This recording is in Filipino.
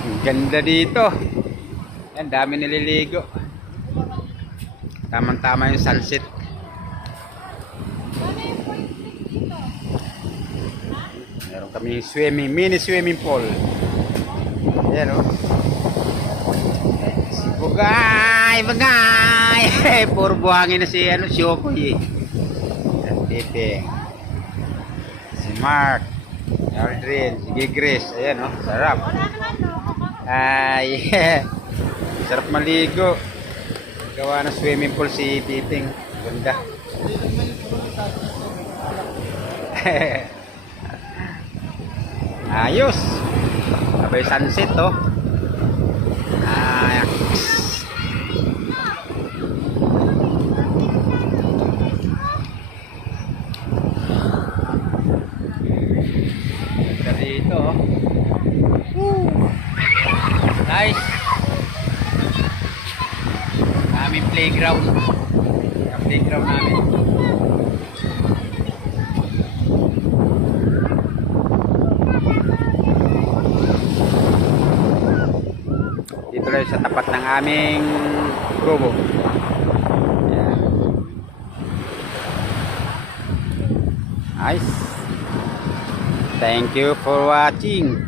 Ang ganda dito. Yan, dami nililigo. Tamang-tama yung sunset. Meron kami mini swimming pool. Ayan o. Bugay! Bugay! Puro buhangin na si Shokoy. Tete. Si Mark. Aldrin. Si Gigris. Ayan o. Sarap. Ay. Sarap maligo. Gawa ng swimming pool si Titing. Ganda. Ayos. Sabay sunset oh. Ay. Ganda dito oh. Nice. Aming playground. Ang playground namin. Dito lang sa tapat ng aming kubo. Ayan. Nice. Thank you for watching.